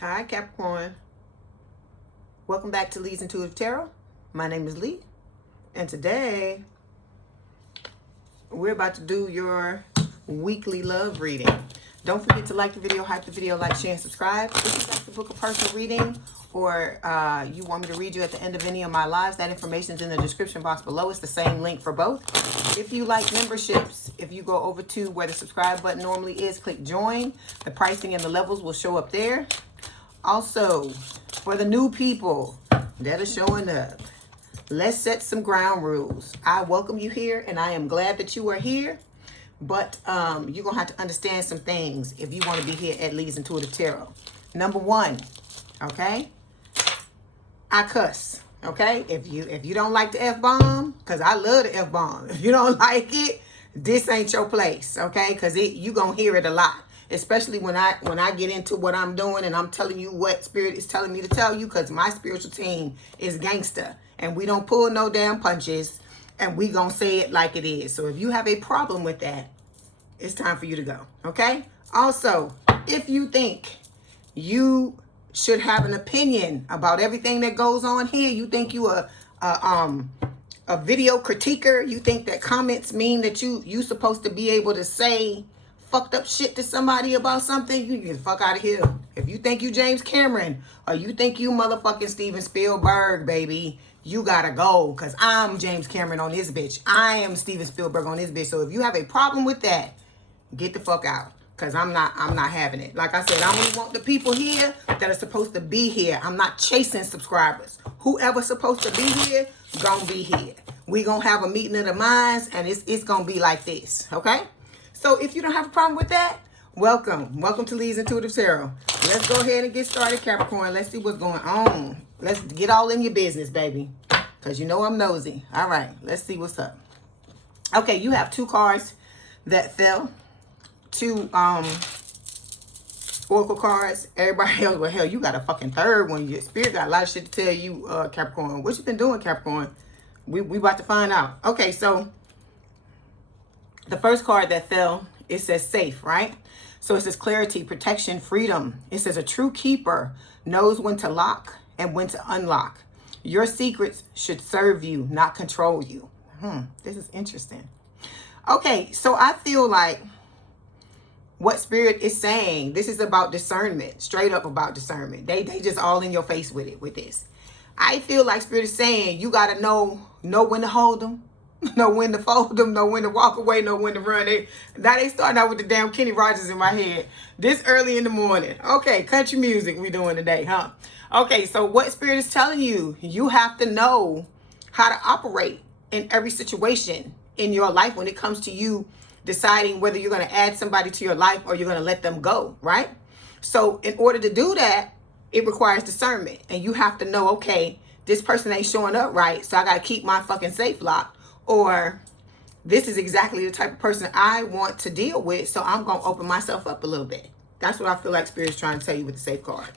Hi, Capricorn. Welcome back to Leigh's Intuitive Tarot. My name is Leigh, and today we're about to do your weekly love reading. Don't forget to like the video, hype the video, like, share, and subscribe. If you'd like to book a personal reading or you want me to read you at the end of any of my lives, that information is in the description box below. It's the same link for both. If you like memberships, if you go over to where the subscribe button normally is, click join. The pricing and the levels will show up there. Also, for the new people that are showing up, let's set some ground rules. I welcome you here, and I am glad that you are here. But you're going to have to understand some things if you want to be here at Leigh's Intuitive Tarot. Number one, okay? I cuss, okay? If you don't like the F-bomb, because I love the F-bomb. If you don't like it, this ain't your place, okay? Because you're going to hear it a lot. Especially when I get into what I'm doing and I'm telling you what Spirit is telling me to tell you, because my spiritual team is gangster. And we don't pull no damn punches. And we gonna say it like it is. So if you have a problem with that, it's time for you to go, okay? Also, if you think you should have an opinion about everything that goes on here, you think you a video critiquer, you think that comments mean that you supposed to be able to say fucked up shit to somebody about something, you get the fuck out of here. If you think you James Cameron or you think you motherfucking Steven Spielberg, baby, you gotta go, because I'm James Cameron on this bitch. I am Steven Spielberg on this bitch. So if you have a problem with that, get the fuck out, because I'm not having it. Like I said, I only want the people here that are supposed to be here. I'm not chasing subscribers. Whoever's supposed to be here, gonna be here. We gonna have a meeting of the minds, and it's gonna be like this, okay? So if you don't have a problem with that, welcome. Welcome to Leigh's Intuitive Tarot. Let's go ahead and get started, Capricorn. Let's see what's going on. Let's get all in your business, baby, because you know I'm nosy. All right, let's see what's up. Okay, you have two cards that fell. Two oracle cards. Everybody else, well, hell, you got a fucking third one. Your Spirit got a lot of shit to tell you, Capricorn. What you been doing, Capricorn? We about to find out. Okay, so the first card that fell, it says safe, right? So it says clarity, protection, freedom. It says a true keeper knows when to lock and when to unlock. Your secrets should serve you, not control you. This is interesting. Okay, so I feel like what Spirit is saying, this is about discernment, straight up about discernment. They just all in your face with it, with this. I feel like Spirit is saying you got to know when to hold them, know when to fold them, know when to walk away, know when to run. Now they starting out with the damn Kenny Rogers in my head this early in the morning. Okay, country music we doing today, huh? Okay, so what Spirit is telling you, you have to know how to operate in every situation in your life when it comes to you deciding whether you're going to add somebody to your life or you're going to let them go, right? So in order to do that, it requires discernment. And you have to know, okay, this person ain't showing up right, so I got to keep my fucking safe locked. Or this is exactly the type of person I want to deal with, so I'm going to open myself up a little bit. That's what I feel like Spirit is trying to tell you with the safe card.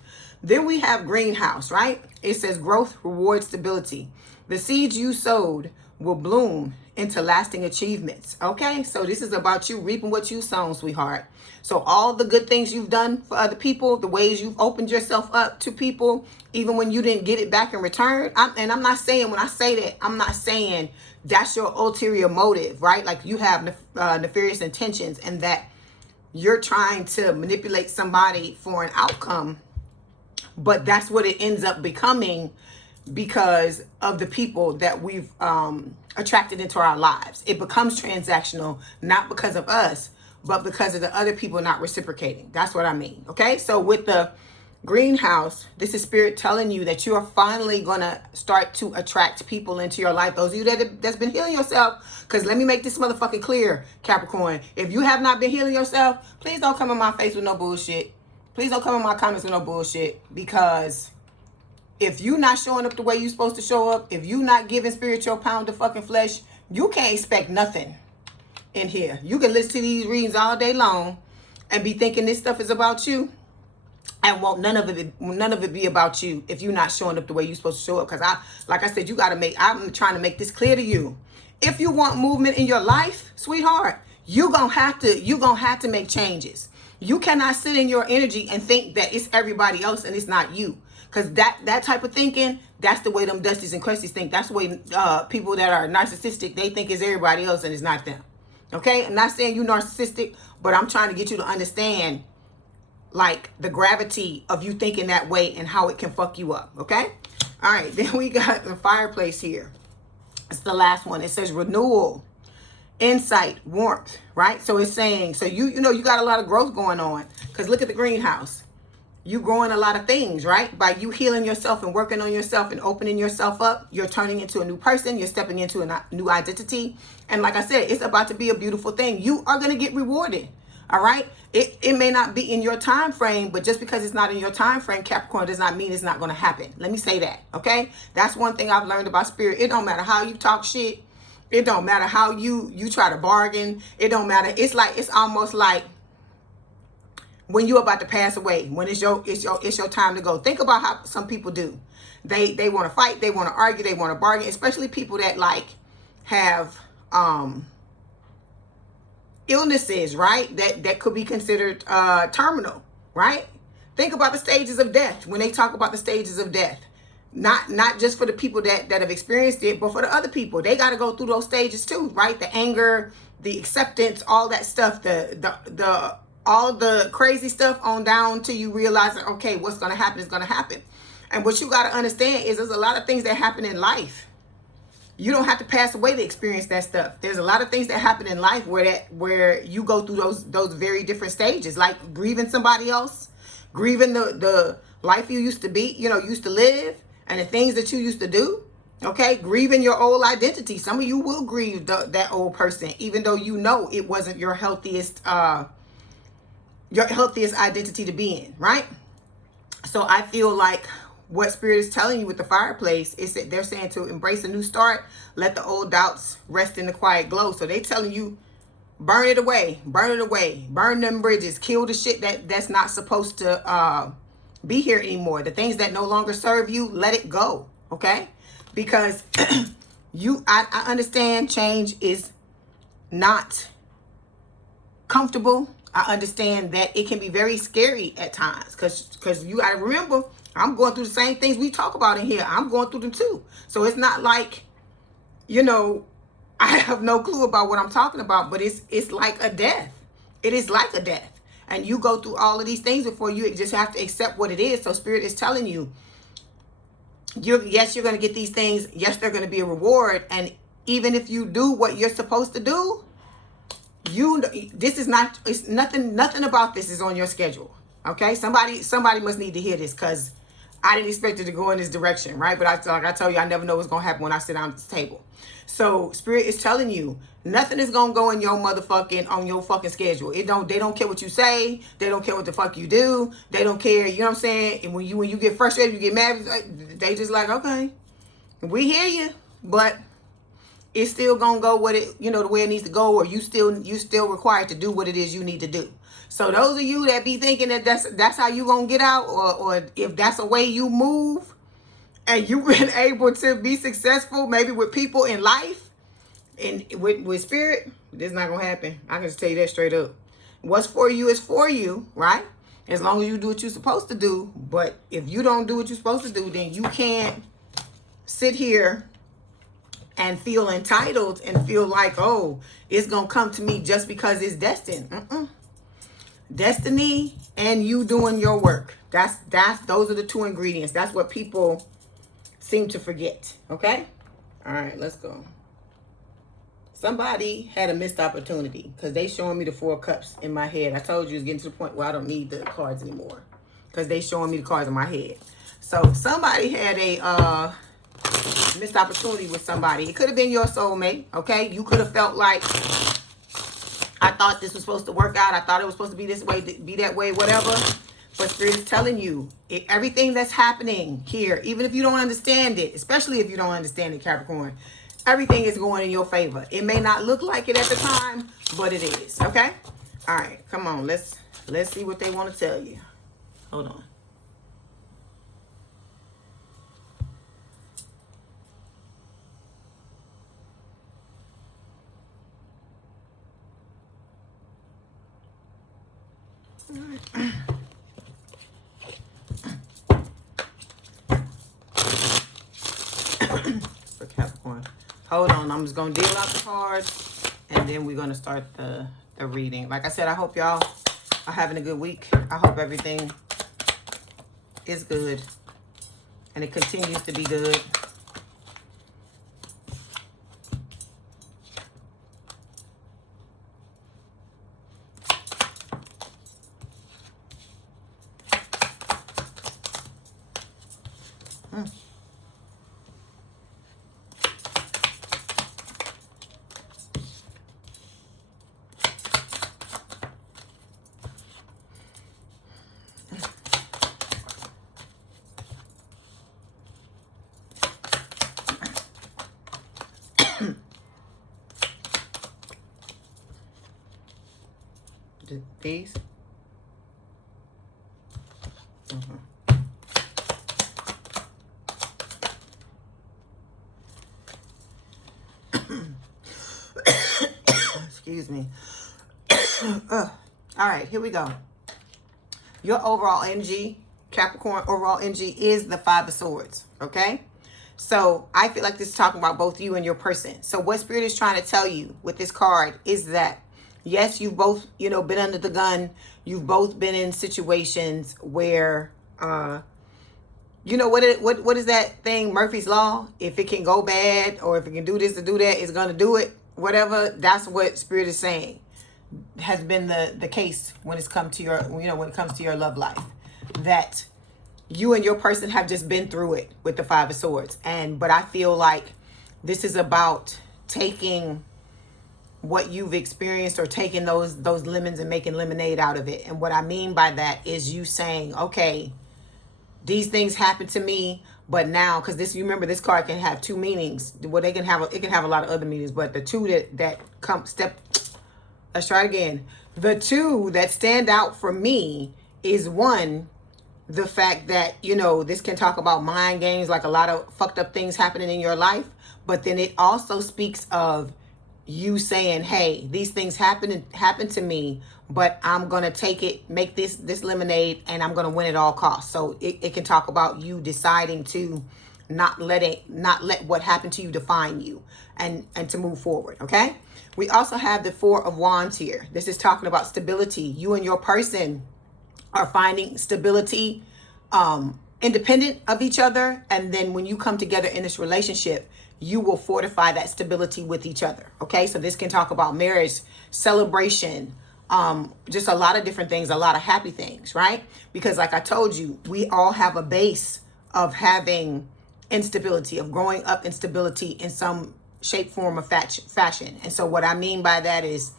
Then we have greenhouse, right? It says growth, reward, stability. The seeds you sowed will bloom into lasting achievements, okay? So this is about you reaping what you sown, sweetheart. So all the good things you've done for other people, the ways you've opened yourself up to people, even when you didn't get it back in return. And I'm not saying, when I say that, I'm not saying that's your ulterior motive, right? Like you have nefarious intentions and that you're trying to manipulate somebody for an outcome, but that's what it ends up becoming because of the people that we've attracted into our lives. It becomes transactional, not because of us, but because of the other people not reciprocating. That's what I mean, okay? So with the greenhouse, this is Spirit telling you that you are finally gonna start to attract people into your life. Those of you that's been healing yourself, because let me make this motherfucking clear, Capricorn. If you have not been healing yourself, please don't come in my face with no bullshit. Please don't come in my comments with no bullshit, because if you not showing up the way you're supposed to show up, if you not giving Spirit your pound of fucking flesh, you can't expect nothing in here. You can listen to these readings all day long and be thinking this stuff is about you, and won't none of it be about you if you're not showing up the way you're supposed to show up. Because like I said, I'm trying to make this clear to you. If you want movement in your life, sweetheart, you're gonna have to make changes. You cannot sit in your energy and think that it's everybody else and it's not you. Because that type of thinking, that's the way them Dusties and Crusties think. That's the way people that are narcissistic, they think it's everybody else and it's not them. Okay? I'm not saying you narcissistic, but I'm trying to get you to understand, like, the gravity of you thinking that way and how it can fuck you up. Okay? All right. Then we got the fireplace here. It's the last one. It says renewal, insight, warmth, right? So it's saying, so you know, you got a lot of growth going on. Because look at the greenhouse. You growing a lot of things, right? By you healing yourself and working on yourself and opening yourself up, you're turning into a new person. You're stepping into a new identity. And like I said, it's about to be a beautiful thing. You are going to get rewarded. All right. It may not be in your time frame, but just because it's not in your time frame, Capricorn, does not mean it's not going to happen. Let me say that. Okay. That's one thing I've learned about spirit. It don't matter how you talk shit. It don't matter how you try to bargain. It don't matter. It's almost like when you're about to pass away, when it's your time to go. Think about how some people do. They want to fight, they want to argue, they want to bargain, especially people that like have illnesses, right? That could be considered terminal, right? Think about the stages of death. When they talk about the stages of death, not just for the people that have experienced it, but for the other people, they got to go through those stages too, right? The anger, the acceptance, all that stuff, the all the crazy stuff on down till you realize that, okay, what's going to happen is going to happen. And what you got to understand is there's a lot of things that happen in life. You don't have to pass away to experience that stuff. There's a lot of things that happen in life where you go through those very different stages, like grieving somebody else, grieving the life you used to be, used to live, and the things that you used to do. Okay, grieving your old identity. Some of you will grieve that old person, even though you know it wasn't your healthiest identity to be in, right? So I feel like what Spirit is telling you with the fireplace is that they're saying to embrace a new start, let the old doubts rest in the quiet glow. So they telling you, burn it away, burn them bridges, kill the shit that's not supposed to be here anymore. The things that no longer serve you, let it go, okay? Because I understand change is not comfortable. I understand that it can be very scary at times because you got to remember, I'm going through the same things we talk about in here. I'm going through them too. So it's not like, I have no clue about what I'm talking about, but it's like a death. It is like a death. And you go through all of these things before you just have to accept what it is. So Spirit is telling you, yes, you're going to get these things. Yes, they're going to be a reward. And even if you do what you're supposed to do, it's nothing about this is on your schedule. Okay, somebody must need to hear this, because I didn't expect it to go in this direction, right? But like I told you, I never know what's gonna happen when I sit down at this table. So Spirit is telling you, nothing is gonna go in your on your fucking schedule. They don't care what you say. They don't care what the fuck you do. They don't care. You know what I'm saying? And when you get frustrated, you get mad. They just like, okay, we hear you, but it's still gonna go the way it needs to go, or you still required to do what it is you need to do. So those of you that be thinking that that's how you gonna get out, or if that's a way you move, and you've been able to be successful, maybe with people in life, and with Spirit, this is not gonna happen. I can just tell you that straight up. What's for you is for you, right? As long as you do what you're supposed to do. But if you don't do what you're supposed to do, then you can't sit here and feel entitled and feel like, oh, it's gonna come to me just because it's destined. Destiny and you doing your work. Those are the two ingredients. That's what people seem to forget. Okay? All right, let's go. Somebody had a missed opportunity because they showing me the 4 cups in my head. I told you it's getting to the point where I don't need the cards anymore because they showing me the cards in my head. So somebody had a missed opportunity with somebody. It could have been your soulmate, okay? You could have felt like, I thought this was supposed to work out. I thought it was supposed to be this way, be that way, whatever. But Spirit is telling you, everything that's happening here, even if you don't understand it, especially if you don't understand it, Capricorn, everything is going in your favor. It may not look like it at the time, but it is, okay? All right, come on. Let's see what they want to tell you. Hold on. For Capricorn. Hold on, I'm just going to deal out the cards, and then we're going to start the reading. Like I said, I hope y'all are having a good week. I hope everything is good, and it continues to be good. These. Excuse me. All right, here we go. Your overall energy, Capricorn, overall energy is the Five of Swords, okay? So I feel like this is talking about both you and your person. So what Spirit is trying to tell you with this card is that, yes, you've both, been under the gun. You've both been in situations where, what is that thing, Murphy's Law? If it can go bad, or if it can do this or do that, it's going to do it. Whatever, that's what Spirit is saying has been the case when it's come to your, when it comes to your love life. That you and your person have just been through it with the Five of Swords. But I feel like this is about taking what you've experienced, or taking those lemons and making lemonade out of it. And what I mean by that is you saying, okay, these things happened to me, but now, because this, you remember, this card can have two meanings. Well, it can have a lot of other meanings, but the two that come let's try it again. The two that stand out for me is, one, the fact that, this can talk about mind games, like a lot of fucked up things happening in your life. But then it also speaks of you saying, hey, these things happen to me, but I'm going to take it, make this lemonade, and I'm going to win at all costs. So it can talk about you deciding to not let what happened to you define you, and to move forward. Okay. We also have the Four of Wands here. This is talking about stability. You and your person are finding stability, independent of each other. And then when you come together in this relationship, you will fortify that stability with each other. Okay. So this can talk about marriage, celebration, just a lot of different things, a lot of happy things, right? Because like I told you, we all have a base of having instability, of growing up instability in some shape, form, or fashion. And so what I mean by that is,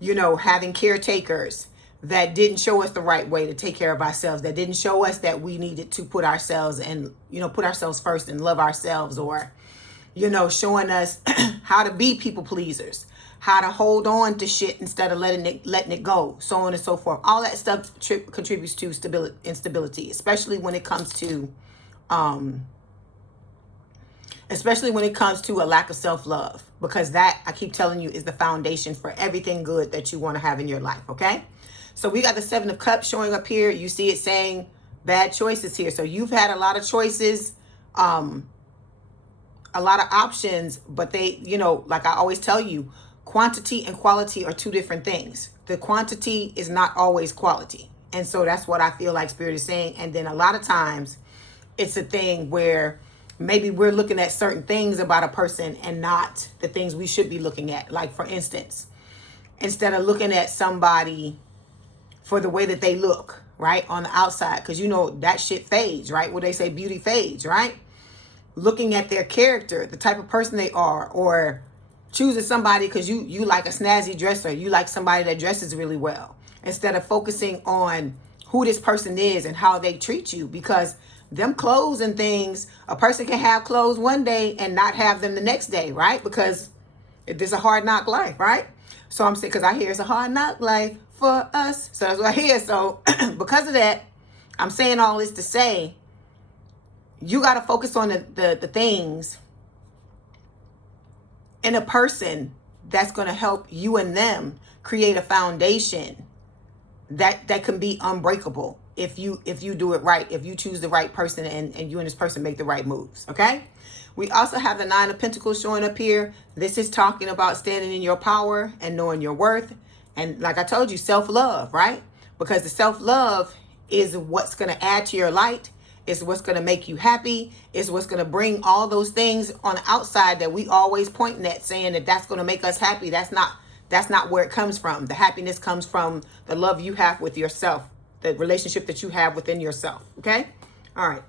having caretakers that didn't show us the right way to take care of ourselves, that didn't show us that we needed to put ourselves and, put ourselves first and love ourselves, or, showing us how to be people pleasers, how to hold on to shit instead of letting it go, so on and so forth. All that stuff contributes to instability, especially when it comes to, a lack of self-love, because that, I keep telling you, is the foundation for everything good that you want to have in your life. Okay. So we got the Seven of Cups showing up here. You see it saying bad choices here. So you've had a lot of choices, a lot of options, but they, like I always tell you, quantity and quality are two different things. The quantity is not always quality. And so that's what I feel like Spirit is saying. And then a lot of times it's a thing where maybe we're looking at certain things about a person and not the things we should be looking at. Like, for instance, instead of looking at somebody for the way that they look, right, on the outside, because that shit fades, right? What they say, beauty fades, right? Looking at their character, the type of person they are, or choosing somebody because you like a snazzy dresser, you like somebody that dresses really well, instead of focusing on who this person is and how they treat you. Because them clothes and things, a person can have clothes one day and not have them the next day, right? Because there's a hard knock life, right? So I'm saying, because I hear it's a hard knock life for us. So that's what I hear. So because of that, I'm saying all this to say, you got to focus on the things in a person that's going to help you and them create a foundation that can be unbreakable if you do it right, if you choose the right person and you and this person make the right moves. Okay. We also have the Nine of Pentacles showing up here. This is talking about standing in your power and knowing your worth. And like I told you, self-love, right? Because the self-love is what's going to add to your light. It's what's going to make you happy. It's what's going to bring all those things on the outside that we always pointing at, saying that that's going to make us happy. That's not where it comes from. The happiness comes from the love you have with yourself, the relationship that you have within yourself. Okay? All right.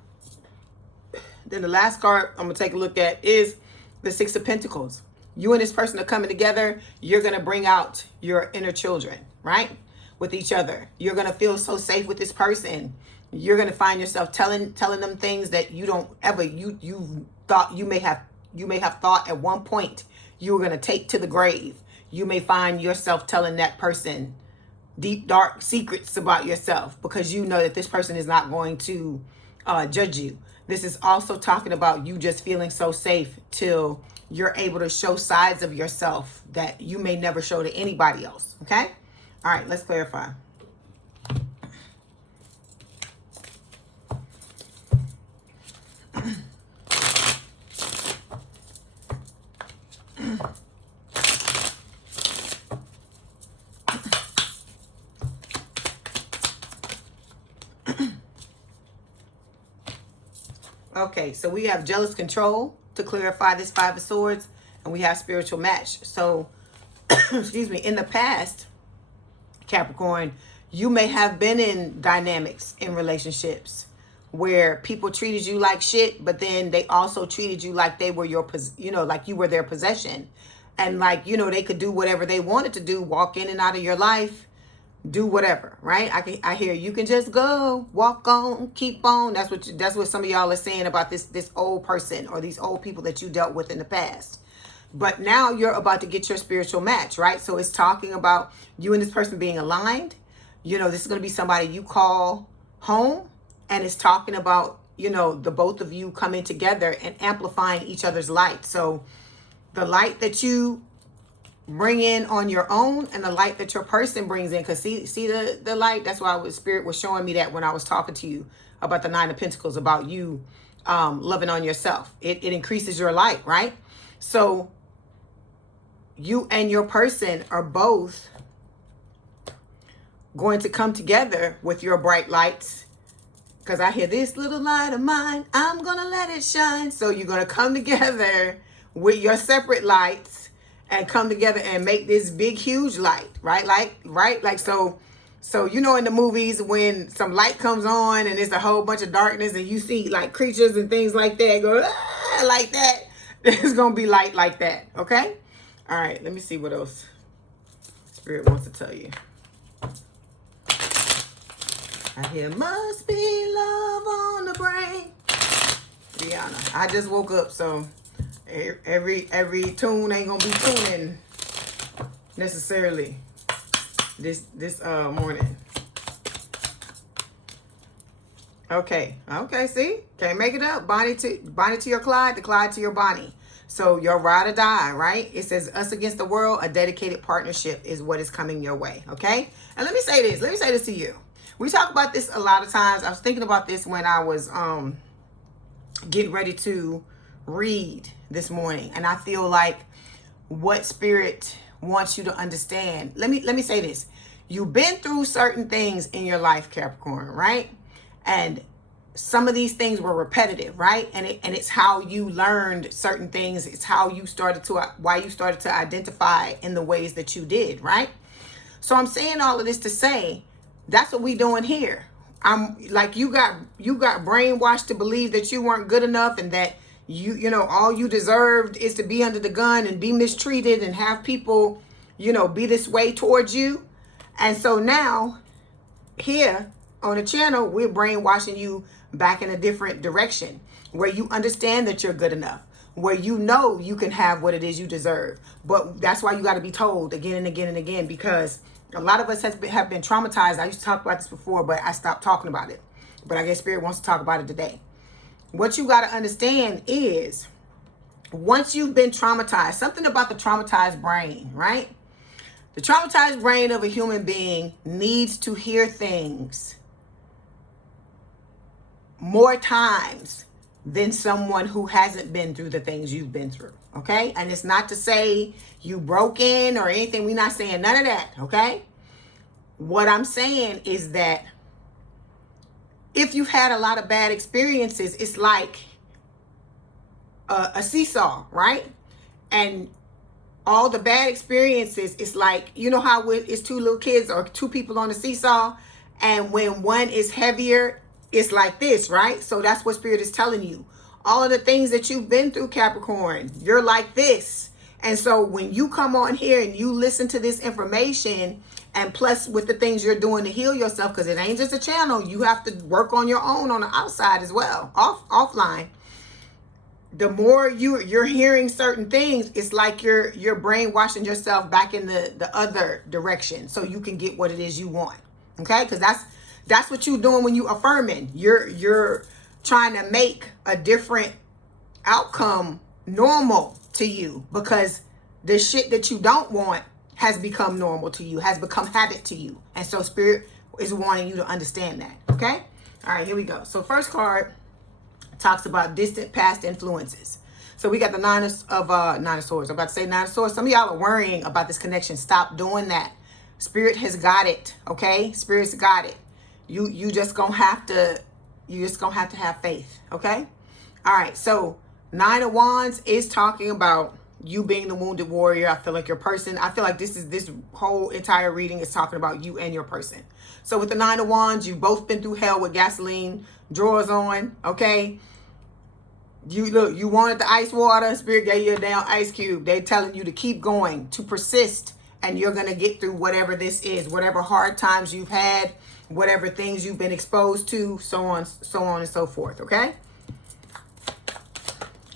Then the last card I'm going to take a look at is the Six of Pentacles. You and this person are coming together. You're going to bring out your inner children, right? With each other. You're going to feel so safe with this person. You're going to find yourself telling them things that you don't ever, you thought you may have thought at one point you were going to take to the grave. You may find yourself telling that person deep, dark secrets about yourself because you know that this person is not going to judge you. This is also talking about you just feeling so safe till you're able to show sides of yourself that you may never show to anybody else. Okay? All right, let's clarify. Okay, so we have jealous control to clarify this Five of Swords, and we have spiritual match. So, excuse me, in the past, Capricorn, you may have been in dynamics in relationships where people treated you like shit, but then they also treated you like they were your, like you were their possession. And like, they could do whatever they wanted to do, walk in and out of your life, do whatever, right? I hear you can just go, walk on, keep on. That's what some of y'all are saying about this old person or these old people that you dealt with in the past. But now you're about to get your spiritual match, right? So it's talking about you and this person being aligned. This is going to be somebody you call home, and it's talking about, the both of you coming together and amplifying each other's light. So the light that you bring in on your own and the light that your person brings in, because see the light. That's why Spirit was showing me that when I was talking to you about the Nine of Pentacles, about you loving on yourself. It increases your light, right? So you and your person are both going to come together with your bright lights, because I hear this little light of mine, I'm gonna let it shine. So you're gonna come together with your separate lights and come together and make this big, huge light, right? Like, so, in the movies when some light comes on and it's a whole bunch of darkness and you see like creatures and things like that go like that, there's going to be light like that, okay? All right, let me see what else Spirit wants to tell you. I hear must be love on the brain. Rihanna. I just woke up, so every tune ain't gonna be tuning necessarily this morning. Okay, see, can't make it up. Bonnie to your Clyde, the Clyde to your Bonnie. So your ride or die, right? It says us against the world, a dedicated partnership is what is coming your way. Okay, and let me say this to you. We talk about this a lot of times. I was thinking about this when I was getting ready to read this morning, and I feel like what Spirit wants you to understand. Let me say this. You've been through certain things in your life, Capricorn, right? And some of these things were repetitive, right? And it's how you learned certain things. It's how you why you started to identify in the ways that you did, right? So I'm saying all of this to say that's what we doing here. I'm like, you got brainwashed to believe that you weren't good enough, and that all you deserved is to be under the gun and be mistreated and have people, be this way towards you. And so now here on the channel, we're brainwashing you back in a different direction, where you understand that you're good enough, where you can have what it is you deserve. But that's why you got to be told again and again and again, because a lot of us have been traumatized. I used to talk about this before, but I stopped talking about it. But I guess Spirit wants to talk about it today. What you got to understand is, once you've been traumatized, something about the traumatized brain, right? The traumatized brain of a human being needs to hear things more times than someone who hasn't been through the things you've been through, okay? And it's not to say you broken or anything. We're not saying none of that, okay? What I'm saying is that if you've had a lot of bad experiences, it's like a seesaw, right? And all the bad experiences, it's like, you know how it's two little kids or two people on a seesaw, and when one is heavier, it's like this, right? So that's what Spirit is telling you. All of the things that you've been through, Capricorn, you're like this. And so when you come on here and you listen to this information, and plus with the things you're doing to heal yourself, because it ain't just a channel, you have to work on your own on the outside as well, offline. The more you're hearing certain things, it's like you're brainwashing yourself back in the other direction so you can get what it is you want. Okay? Because that's what you're doing when you affirming. You're trying to make a different outcome normal to you because the shit that you don't want has become normal to you, has become habit to you. And so Spirit is wanting you to understand that. Okay? All right, here we go. So first card talks about distant past influences. So we got the Nine of Swords. I'm about to say Nine of Swords. Some of y'all are worrying about this connection. Stop doing that. Spirit has got it. Okay? Spirit's got it. You just gonna have to have faith. Okay? All right. So Nine of Wands is talking about you being the wounded warrior. I feel like this whole entire reading is talking about you and your person. So with the Nine of Wands, you've both been through hell with gasoline drawers on. Okay? You wanted the ice water. Spirit gave you a damn ice cube. They're telling you to keep going, to persist, and you're going to get through whatever this is, whatever hard times you've had, whatever things you've been exposed to, so on and so forth. Okay?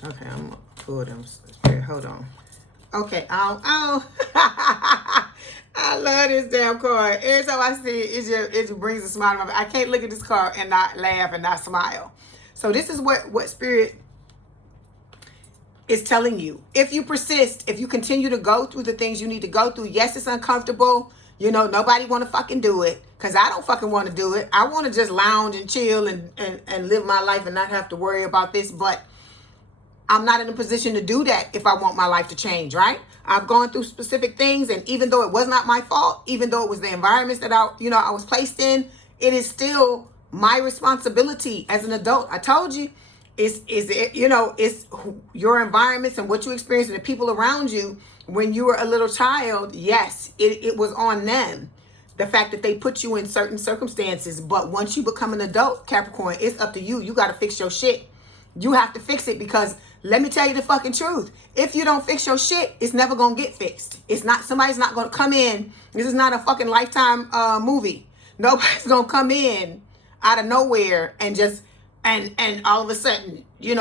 Okay, I'm going to pull them. Spirit, hold on. Okay, I love this damn card. Every time I see it, it just brings a smile to my face. I can't look at this card and not laugh and not smile. So this is what Spirit is telling you. If you persist, if you continue to go through the things you need to go through, yes, it's uncomfortable. You know, nobody want to fucking do it because I don't fucking want to do it. I want to just lounge and chill and live my life and not have to worry about this. But I'm not in a position to do that if I want my life to change, right? I've gone through specific things, and even though it was not my fault, even though it was the environments that I was placed in, it is still my responsibility as an adult. I told you, it's your environments and what you experience and the people around you when you were a little child. Yes, it was on them. The fact that they put you in certain circumstances, but once you become an adult, Capricorn, it's up to you. You got to fix your shit. You have to fix it because let me tell you the fucking truth. If you don't fix your shit, it's never going to get fixed. Somebody's not going to come in. This is not a fucking Lifetime movie. Nobody's going to come in out of nowhere and just, and all of a sudden, you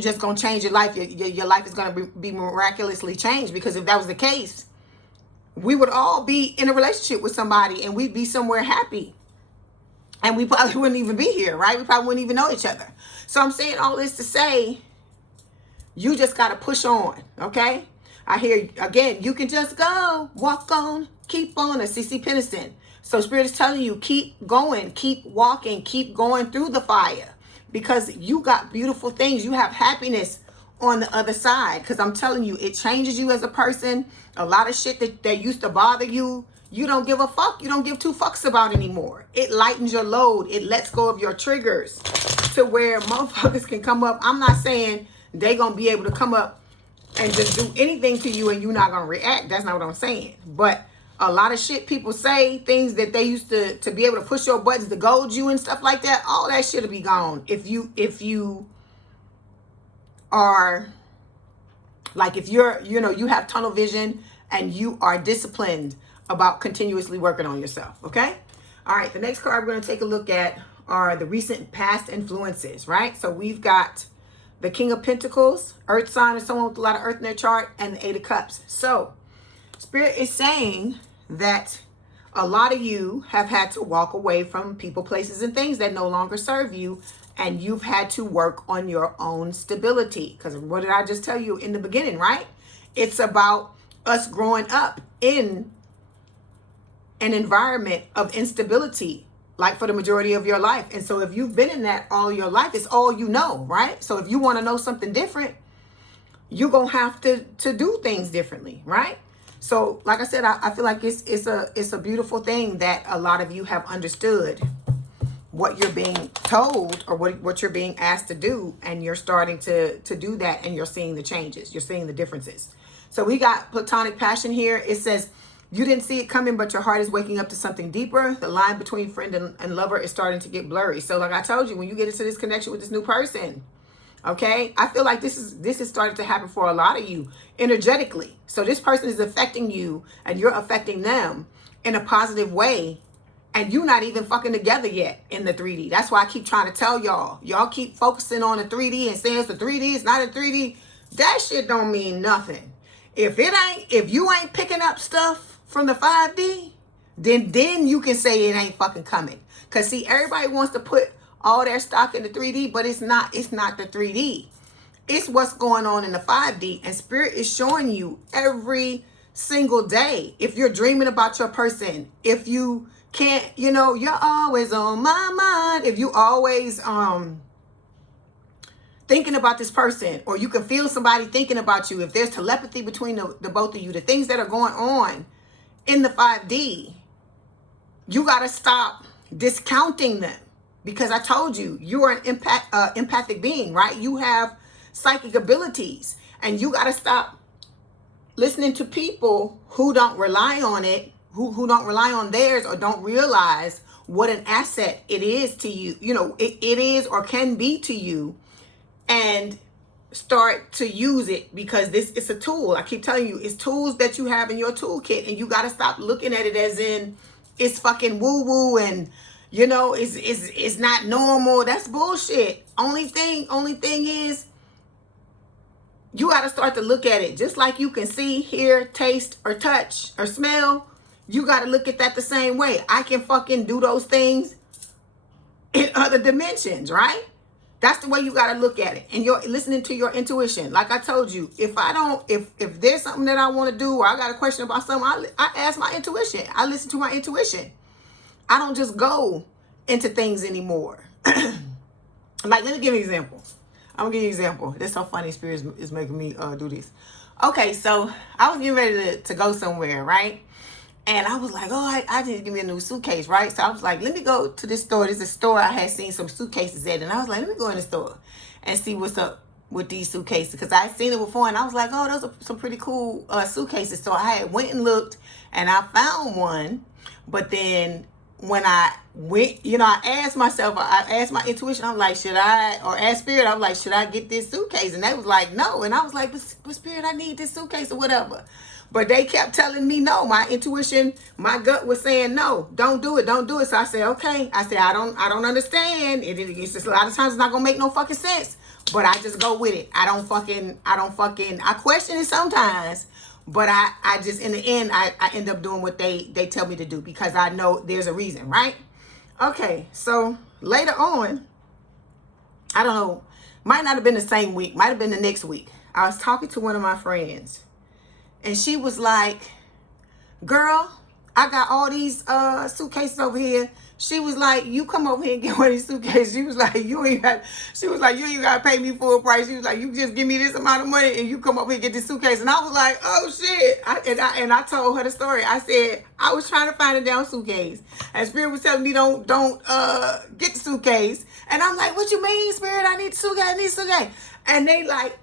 just going to change your life. Your life is going to be miraculously changed, because if that was the case, we would all be in a relationship with somebody and we'd be somewhere happy. And we probably wouldn't even be here, right? We probably wouldn't even know each other. So I'm saying all this to say, you just got to push on, okay? I hear, again, you can just go, walk on, keep on, as CC Peniston. So Spirit is telling you, keep going, keep walking, keep going through the fire, because you got beautiful things. You have happiness on the other side, because I'm telling you, it changes you as a person. A lot of shit that used to bother you, you don't give a fuck. You don't give two fucks about anymore. It lightens your load. It lets go of your triggers to where motherfuckers can come up. I'm not saying they gonna be able to come up and just do anything to you and you're not gonna react. That's not what I'm saying. But a lot of shit people say, things that they used to be able to push your buttons to goad you and stuff like that, all that shit will be gone if you are like, if you're, you have tunnel vision and you are disciplined about continuously working on yourself. Okay? All right, the next card we're going to take a look at are the recent past influences, right? So we've got the King of Pentacles, Earth sign, or someone with a lot of Earth in their chart, and the Eight of Cups. So Spirit is saying that a lot of you have had to walk away from people, places, and things that no longer serve you, and you've had to work on your own stability. Because what did I just tell you in the beginning, right? It's about us growing up in an environment of instability, like for the majority of your life. And so if you've been in that all your life, it's all you know, right? So if you want to know something different, you're going to have to do things differently, right? So like I said, I feel like it's a beautiful thing that a lot of you have understood what you're being told or what you're being asked to do, and you're starting to do that, and you're seeing the changes, you're seeing the differences. So we got platonic passion here. It says, you didn't see it coming, but your heart is waking up to something deeper. The line between friend and lover is starting to get blurry. So like I told you, when you get into this connection with this new person, okay, I feel like this is starting to happen for a lot of you energetically. So this person is affecting you and you're affecting them in a positive way, and you're not even fucking together yet in the 3D. That's why I keep trying to tell y'all. Y'all keep focusing on the 3D and saying it's the 3D, it's not a 3D. That shit don't mean nothing. If you ain't picking up stuff from the 5D, then you can say it ain't fucking coming. Cause see, everybody wants to put all their stock in the 3D, but it's not the 3D. It's what's going on in the 5D, and Spirit is showing you every single day. If you're dreaming about your person, if you can't, you're always on my mind. If you always thinking about this person, or you can feel somebody thinking about you, if there's telepathy between the both of you, the things that are going on in the 5D, you got to stop discounting them. Because I told you, you are an empathic being, right? You have psychic abilities, and you got to stop listening to people who don't rely on it, who don't rely on theirs, or don't realize what an asset it is to you. It is or can be to you, and start to use it, because it's a tool. I keep telling you, it's tools that you have in your toolkit, and you got to stop looking at it as in it's fucking woo-woo and it's not normal. That's bullshit. Only thing is, you got to start to look at it just like you can see, hear, taste, or touch, or smell. You got to look at that the same way. I can fucking do those things in other dimensions, right? That's the way you got to look at it. And you're listening to your intuition. Like I told you, if there's something that I want to do, or I got a question about something, I ask my intuition. I listen to my intuition. I don't just go into things anymore. Like, let me give you an example. I'm going to give you an example. It's so funny. Spirit is making me do this. Okay, so I was getting ready to go somewhere, right? And I was like, oh, I need to give me a new suitcase, right? So I was like, let me go to this store. There's a store I had seen some suitcases at. And I was like, let me go in the store and see what's up with these suitcases. Because I had seen it before, and I was like, oh, those are some pretty cool suitcases. So I had went and looked, and I found one. But then when I went, I asked myself, I asked my intuition, I'm like, asked Spirit, I was like, should I get this suitcase? And they was like, no. And I was like, but Spirit, I need this suitcase or whatever. But they kept telling me no. My intuition, my gut was saying no, don't do it. So I said, okay. I said, I don't understand. It's just a lot of times it's not gonna make no fucking sense. But I just go with it. I question it sometimes. But I just, in the end, I end up doing what they tell me to do, because I know there's a reason, right? Okay, so later on, I don't know, might not have been the same week, might have been the next week. I was talking to one of my friends, and she was like, girl, I got all these suitcases over here. She was like, you come over here and get one of these suitcases. She was like, you ain't got to pay me full price. She was like, you just give me this amount of money and you come over here and get this suitcase. And I was like, oh shit. And I told her the story. I said, I was trying to find a damn suitcase, and Spirit was telling me don't get the suitcase. And I'm like, what you mean, Spirit? I need the suitcase. And they like,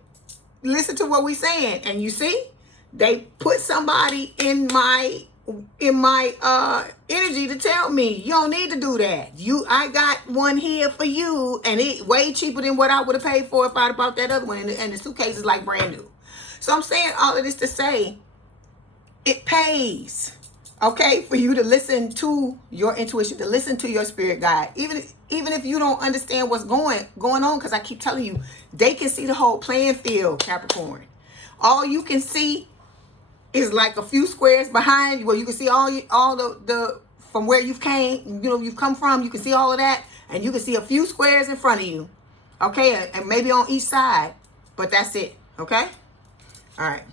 listen to what we saying. And you see, they put somebody in my energy to tell me, you don't need to do that. I got one here for you, and it way cheaper than what I would have paid for if I'd bought that other one. And the suitcase is like brand new. So I'm saying all of this to say, it pays, okay, for you to listen to your intuition, to listen to your spirit guide, even if you don't understand what's going on. Because I keep telling you, they can see the whole playing field, Capricorn. All you can see is like a few squares behind you, where you can see all the from where you've come from. You can see all of that, and you can see a few squares in front of you, okay, and maybe on each side, but that's it. Okay, all right.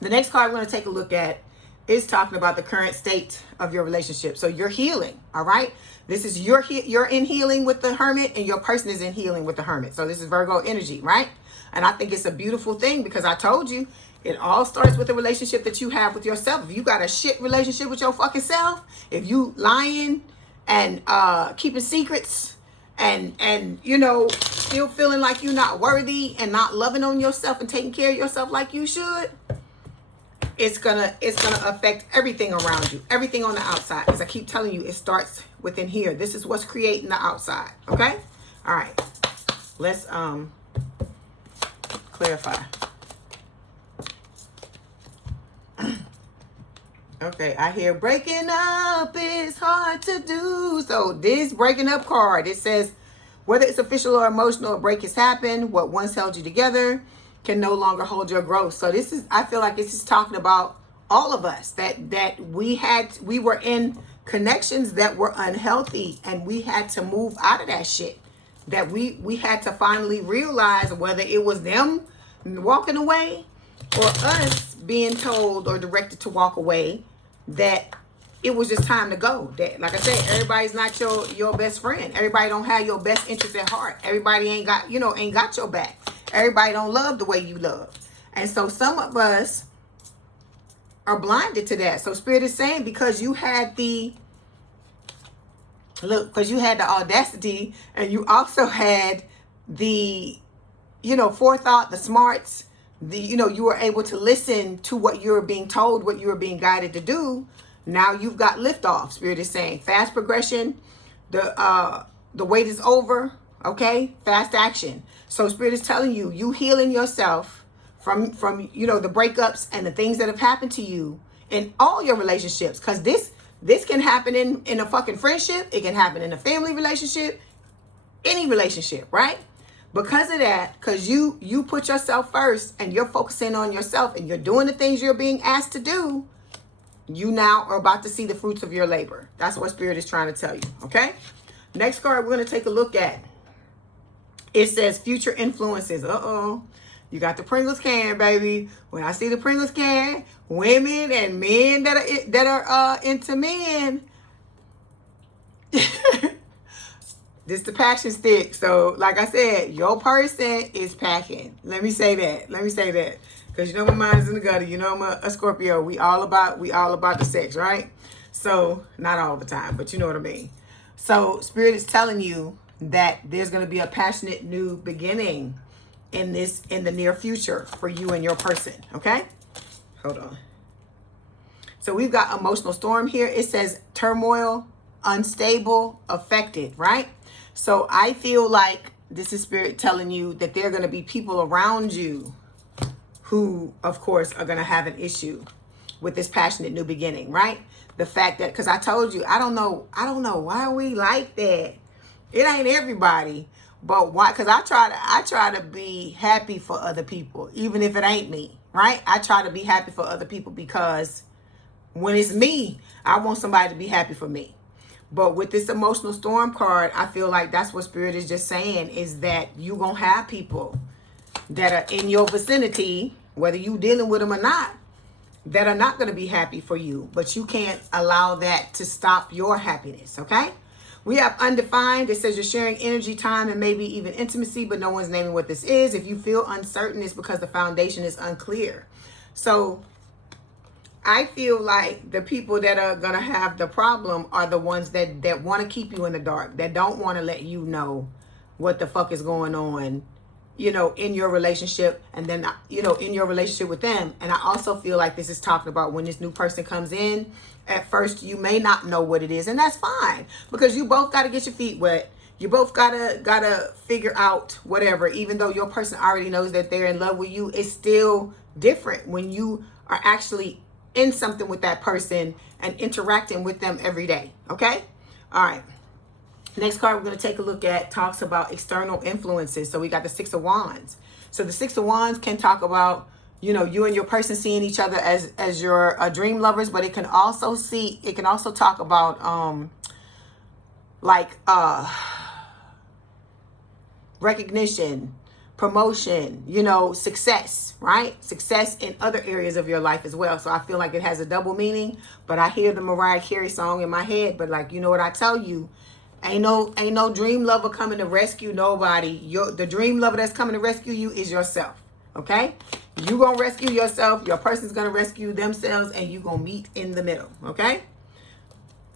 The next card we're going to take a look at It's talking about the current state of your relationship. So you're healing, all right? This is you're in healing with the Hermit, and your person is in healing with the Hermit. So this is Virgo energy, right? And I think it's a beautiful thing, because I told you, it all starts with the relationship that you have with yourself. If you got a shit relationship with your fucking self, if you lying and keeping secrets and you know, still feeling like you're not worthy and not loving on yourself and taking care of yourself like you should, it's gonna affect everything around you, everything on the outside. As I keep telling you, it starts within here. This is what's creating the outside. Okay? All right. Let's clarify. Okay, I hear breaking up is hard to do. So this breaking up card, it says whether it's official or emotional, a break has happened. What once held you together can no longer hold your growth. So this is, I feel like this is talking about all of us, that we were in connections that were unhealthy, and we had to move out of that shit. That we had to finally realize, whether it was them walking away or us being told or directed to walk away, that it was just time to go. That, like I said, everybody's not your best friend. Everybody don't have your best interest at heart. Everybody ain't got your back. Everybody don't love the way you love. And so some of us are blinded to that. So Spirit is saying, because you had the audacity, and you also had the, forethought, the smarts, you were able to listen to what you were being told, what you were being guided to do. Now you've got liftoff. Spirit is saying fast progression. The wait is over. Okay, fast action. So Spirit is telling you, you healing yourself from the breakups and the things that have happened to you in all your relationships. Because this can happen in a fucking friendship. It can happen in a family relationship, any relationship, right? Because of that, because you put yourself first, and you're focusing on yourself, and you're doing the things you're being asked to do, you now are about to see the fruits of your labor. That's what Spirit is trying to tell you, okay? Next card we're going to take a look at. It says future influences. Uh-oh. You got the Pringles can, baby. When I see the Pringles can, women and men that are into men, this the passion stick. So, like I said, your person is packing. Let me say that. Because you know my mind is in the gutter. You know I'm a Scorpio. We all about the sex, right? So, not all the time, but you know what I mean. So, Spirit is telling you that there's going to be a passionate new beginning in the near future for you and your person, okay? Hold on. So, we've got emotional storm here. It says turmoil, unstable, affected, right? So I feel like this is Spirit telling you that there are going to be people around you who, of course, are going to have an issue with this passionate new beginning, right? The fact that, because I told you, I don't know why we like that. It ain't everybody, but why? Because I try to be happy for other people, even if it ain't me, right? I try to be happy for other people, because when it's me, I want somebody to be happy for me. But with this emotional storm card, I feel like that's what Spirit is just saying, is that you going to have people that are in your vicinity, whether you dealing with them or not, that are not going to be happy for you. But you can't allow that to stop your happiness, okay? We have undefined. It says you're sharing energy, time, and maybe even intimacy, but no one's naming what this is. If you feel uncertain, it's because the foundation is unclear. So I feel like the people that are going to have the problem are the ones that want to keep you in the dark, that don't want to let you know what the fuck is going on, in your relationship, and then, in your relationship with them. And I also feel like this is talking about when this new person comes in, at first you may not know what it is, and that's fine, because you both got to get your feet wet. You both gotta figure out whatever. Even though your person already knows that they're in love with you, it's still different when you are actually in something with that person and interacting with them every day. Okay? All right. Next card we're going to take a look at talks about external influences. So we got the Six of Wands. So the Six of Wands can talk about, you and your person seeing each other as your dream lovers, but it can also talk about recognition, promotion, you know, success, right? Success in other areas of your life as well. So I feel like it has a double meaning, but I hear the Mariah Carey song in my head. But like, you know what I tell you, ain't no dream lover coming to rescue nobody. The dream lover that's coming to rescue you is yourself. Okay? You gonna rescue yourself, your person's gonna rescue themselves, and you gonna meet in the middle. Okay?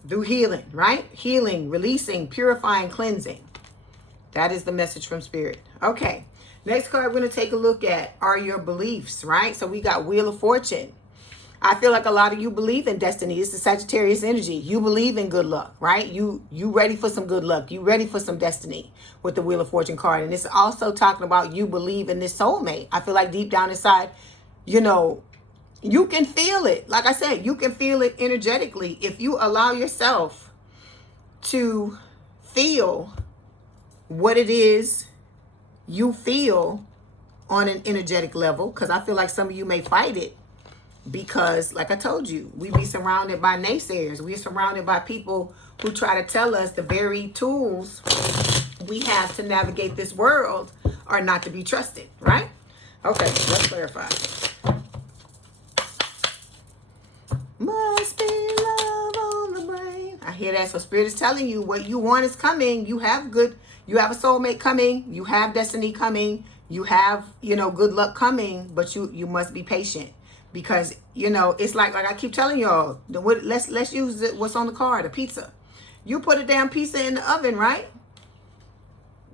Through healing, right? Healing, releasing, purifying, cleansing. That is the message from Spirit. Okay. Next card we're going to take a look at are your beliefs, right? So we got Wheel of Fortune. I feel like a lot of you believe in destiny. It's the Sagittarius energy. You believe in good luck, right? You ready for some good luck. You ready for some destiny with the Wheel of Fortune card. And it's also talking about you believe in this soulmate. I feel like deep down inside, you know, you can feel it. Like I said, you can feel it energetically. If you allow yourself to feel what it is you feel on an energetic level, because I feel like some of you may fight it because, like I told you, we be surrounded by naysayers. We're surrounded by people who try to tell us the very tools we have to navigate this world are not to be trusted, right? Okay, let's clarify. Must be love on the brain. I hear that. So Spirit is telling you what you want is coming. You have a soulmate coming. You have destiny coming. You have, you know, good luck coming, but you must be patient because, you know, it's like I keep telling y'all, let's use what's on the card, a pizza. You put a damn pizza in the oven, right?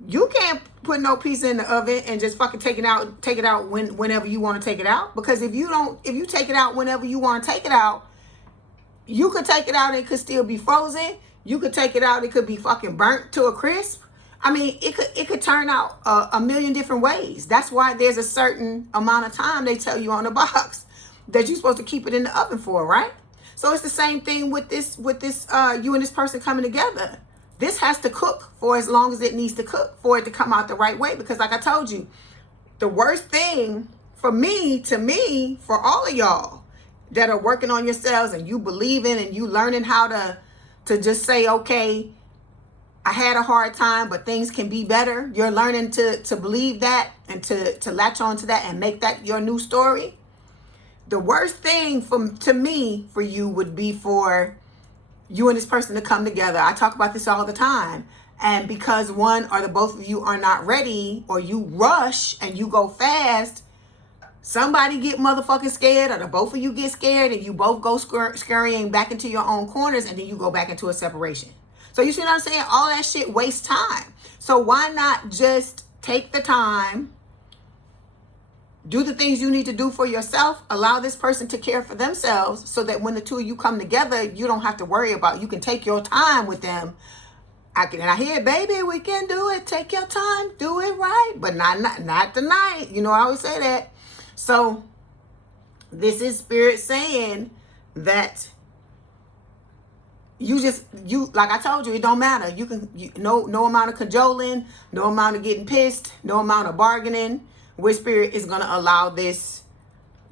You can't put no pizza in the oven and just fucking take it out whenever you want to take it out. Because if you take it out whenever you want to take it out, you could take it out and it could still be frozen. You could take it out, it could be fucking burnt to a crisp. I mean, it could turn out a million different ways. That's why there's a certain amount of time they tell you on the box that you're supposed to keep it in the oven for, right? So it's the same thing with this you and this person coming together. This has to cook for as long as it needs to cook for it to come out the right way. Because like I told you, the worst thing for for all of y'all that are working on yourselves and you believing and you learning how to just say, okay, I had a hard time, but things can be better. You're learning to believe that and to latch on to that and make that your new story. The worst thing for you would be for you and this person to come together. I talk about this all the time. And because one or the both of you are not ready, or you rush and you go fast, somebody get motherfucking scared, or the both of you get scared and you both go scurrying back into your own corners, and then you go back into a separation. So you see what I'm saying? All that shit wastes time. So why not just take the time, do the things you need to do for yourself, allow this person to care for themselves, so that when the two of you come together, you don't have to worry about, you can take your time with them. And I hear, baby, we can do it. Take your time, do it right, but not tonight. You know, I always say that. So this is Spirit saying that you like I told you, it don't matter. No amount of cajoling, no amount of getting pissed, no amount of bargaining. With Spirit is gonna allow this,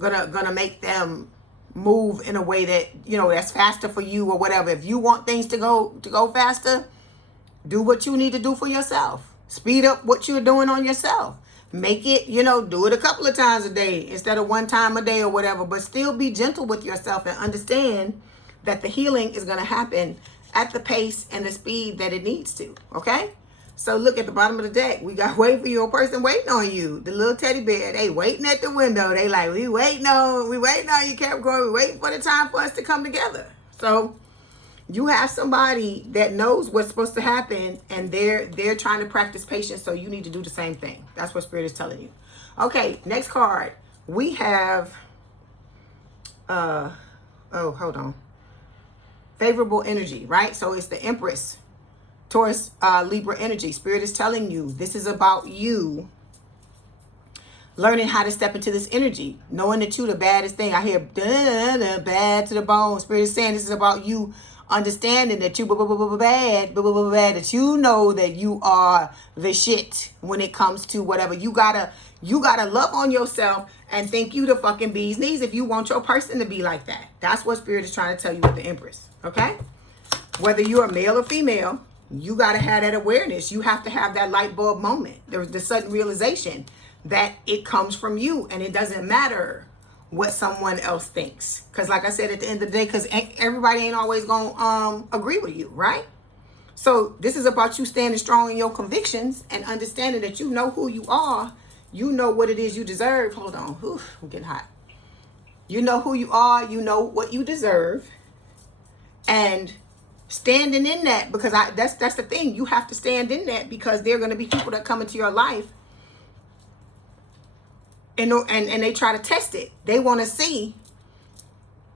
gonna make them move in a way that, you know, that's faster for you or whatever. If you want things to go faster, do what you need to do for yourself. Speed up what you're doing on yourself. Make it, you know, do it a couple of times a day instead of one time a day or whatever, but still be gentle with yourself and understand that the healing is going to happen at the pace and the speed that it needs to. Okay? So look at the bottom of the deck. We got wait for your person waiting on you. The little teddy bear, they waiting at the window. They like, we waiting on you, Capricorn. We waiting for the time for us to come together. So you have somebody that knows what's supposed to happen, and they're trying to practice patience, so you need to do the same thing. That's what Spirit is telling you. Okay, next card. We have hold on. Favorable energy, right? So it's the Empress, Taurus, Libra energy. Spirit is telling you this is about you learning how to step into this energy, knowing that you the baddest thing. I hear bad to the bone. Spirit is saying this is about you understanding that you bad, that you know that you are the shit when it comes to whatever. You gotta love on yourself and think you the fucking bee's knees if you want your person to be like that. That's what Spirit is trying to tell you with the Empress. Okay? Whether you're a male or female, you got to have that awareness. You have to have that light bulb moment. There's the sudden realization that it comes from you, and it doesn't matter what someone else thinks. Because like I said, at the end of the day, because everybody ain't always going to agree with you, right? So this is about you standing strong in your convictions and understanding that you know who you are. You know what it is you deserve. Hold on. Whew, I'm getting hot. You know who you are. You know what you deserve. And standing in that, because that's the thing. You have to stand in that, because there are going to be people that come into your life and they try to test it. They want to see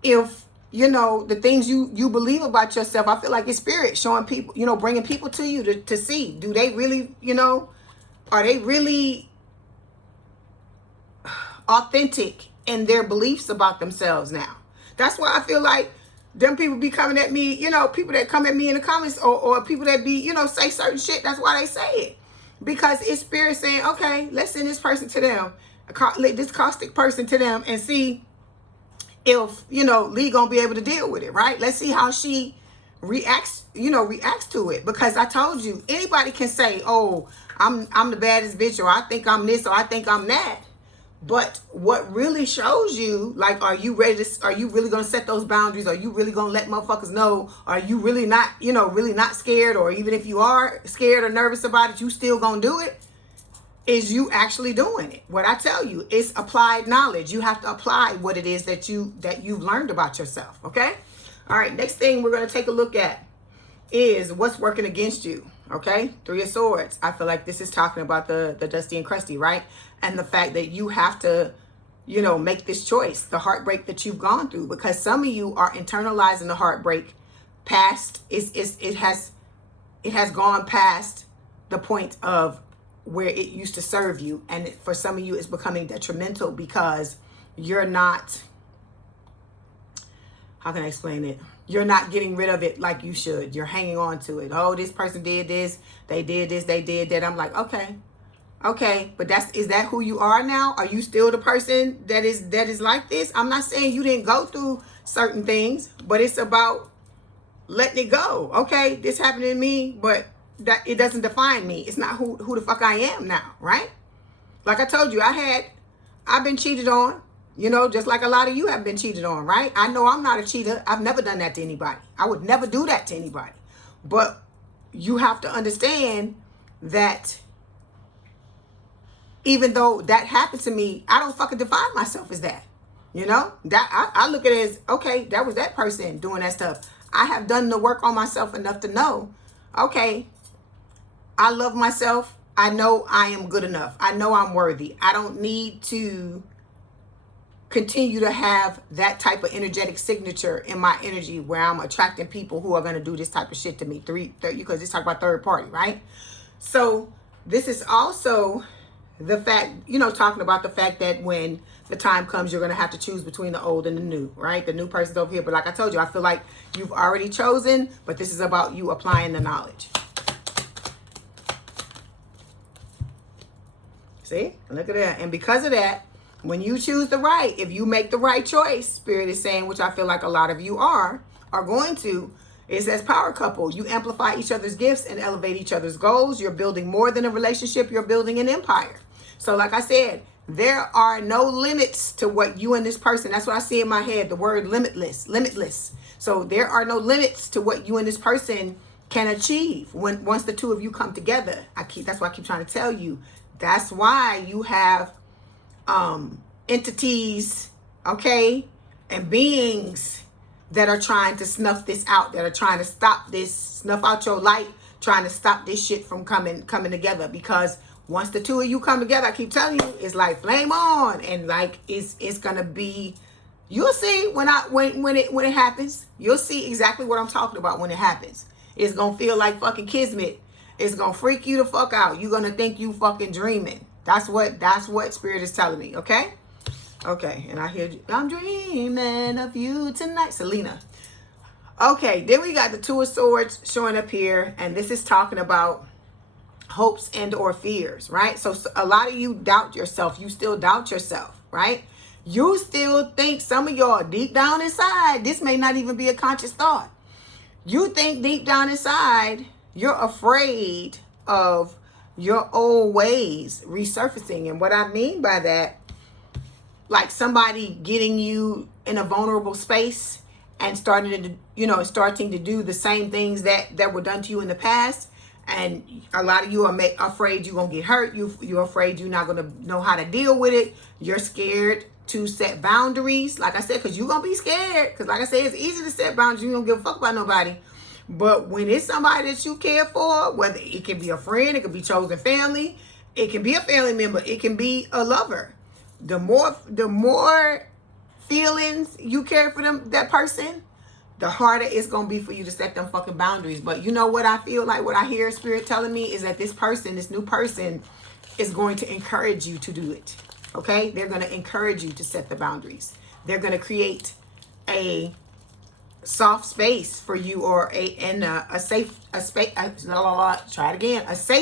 if, you know, the things you believe about yourself. I feel like it's spirit showing people, you know, bringing people to you to see, do they really, you know, are they really authentic in their beliefs about themselves now? That's why I feel like them people be coming at me, you know, people that come at me in the comments, or people that be, you know, say certain shit. That's why they say it, because it's spirit saying, okay, let's send this person to them, this caustic person to them, and see if, you know, Leigh gonna be able to deal with it, right? Let's see how she reacts, you know, reacts to it. Because I told you, anybody can say, oh, I'm the baddest bitch, or I think I'm this, or I think I'm that. But what really shows you, like, are you ready to, are you really going to set those boundaries? Are you really going to let motherfuckers know? Are you really not, you know, really not scared? Or even if you are scared or nervous about it, you still going to do it? Is you actually doing it? What I tell you, it's applied knowledge. You have to apply what it is that you've learned about yourself. Okay. All right. Next thing we're going to take a look at is what's working against you. Okay. 3 of Swords. I feel like this is talking about the dusty and crusty, right? And the fact that you have to, you know, make this choice, the heartbreak that you've gone through, because some of you are internalizing the heartbreak past. It has gone past the point of where it used to serve you. And for some of you, it's becoming detrimental because you're not, how can I explain it? You're not getting rid of it like you should. You're hanging on to it. Oh, this person did this. They did this. They did that. I'm like, okay, but is that who you are now? Are you still the person that is like this? I'm not saying you didn't go through certain things, but it's about letting it go. Okay, this happened to me, but that it doesn't define me. It's not who the fuck I am now, right? Like I told you, I've been cheated on, you know, just like a lot of you have been cheated on, right? I know I'm not a cheater. I've never done that to anybody. I would never do that to anybody. But you have to understand that even though that happened to me, I don't fucking define myself as that. You know, that I look at it as, okay, that was that person doing that stuff. I have done the work on myself enough to know, okay, I love myself. I know I am good enough. I know I'm worthy. I don't need to continue to have that type of energetic signature in my energy where I'm attracting people who are going to do this type of shit to me. Because it's talk about third party, right? So this is also the fact, you know, talking about the fact that when the time comes, you're going to have to choose between the old and the new, right? The new person's over here. But like I told you, I feel like you've already chosen, but this is about you applying the knowledge. See, look at that. And because of that, when you choose the right, if you make the right choice, Spirit is saying, which I feel like a lot of you are going to, it says power couple. You amplify each other's gifts and elevate each other's goals. You're building more than a relationship. You're building an empire. So like I said, there are no limits to what you and this person, that's what I see in my head, the word limitless. So there are no limits to what you and this person can achieve once the two of you come together. That's why I keep trying to tell you. That's why you have entities, okay, and beings that are trying to snuff this out, that are trying to stop this, snuff out your light, trying to stop this shit from coming together. Because once the two of you come together, I keep telling you, it's like flame on, and like it's gonna be. You'll see when it happens. You'll see exactly what I'm talking about when it happens. It's gonna feel like fucking kismet. It's gonna freak you the fuck out. You're gonna think you fucking dreaming. That's what Spirit is telling me. Okay. Okay, and I hear you. I'm dreaming of you tonight, Selena. Okay, then we got the Two of Swords showing up here, and this is talking about hopes and or fears, right? So a lot of you doubt yourself. You still doubt yourself, right? You still think, some of y'all deep down inside, this may not even be a conscious thought. You think deep down inside you're afraid of your old ways resurfacing. And what I mean by that, like somebody getting you in a vulnerable space and starting to do the same things that were done to you in the past. And a lot of you are afraid you're going to get hurt. You're afraid you're not going to know how to deal with it. You're scared to set boundaries. Like I said, because you're going to be scared. Because like I said, it's easy to set boundaries. You don't give a fuck about nobody. But when it's somebody that you care for, whether it can be a friend, it could be chosen family, it can be a family member, it can be a lover. The more feelings you care for that person, the harder it's going to be for you to set them fucking boundaries. But you know what I feel like, what I hear Spirit telling me is that this new person is going to encourage you to do it. Okay? They're going to encourage you to set the boundaries. They're going to create a soft space for you, or a safe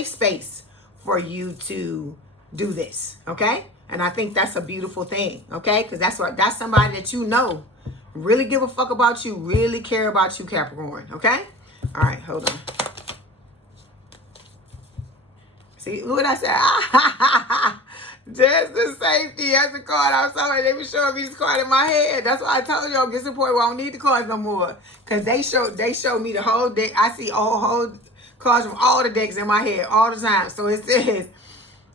space for you to do this. Okay? And I think that's a beautiful thing. Okay? Because that's somebody that you know really give a fuck about you, really care about you, Capricorn. Okay? All right, hold on. See, look what I said. Just the safety as a card. I'm sorry, they were showing me this card in my head. That's why I told y'all, get to the point where I don't need the cards no more. Because they showed me the whole deck. I see whole cards from all the decks in my head all the time. So it says,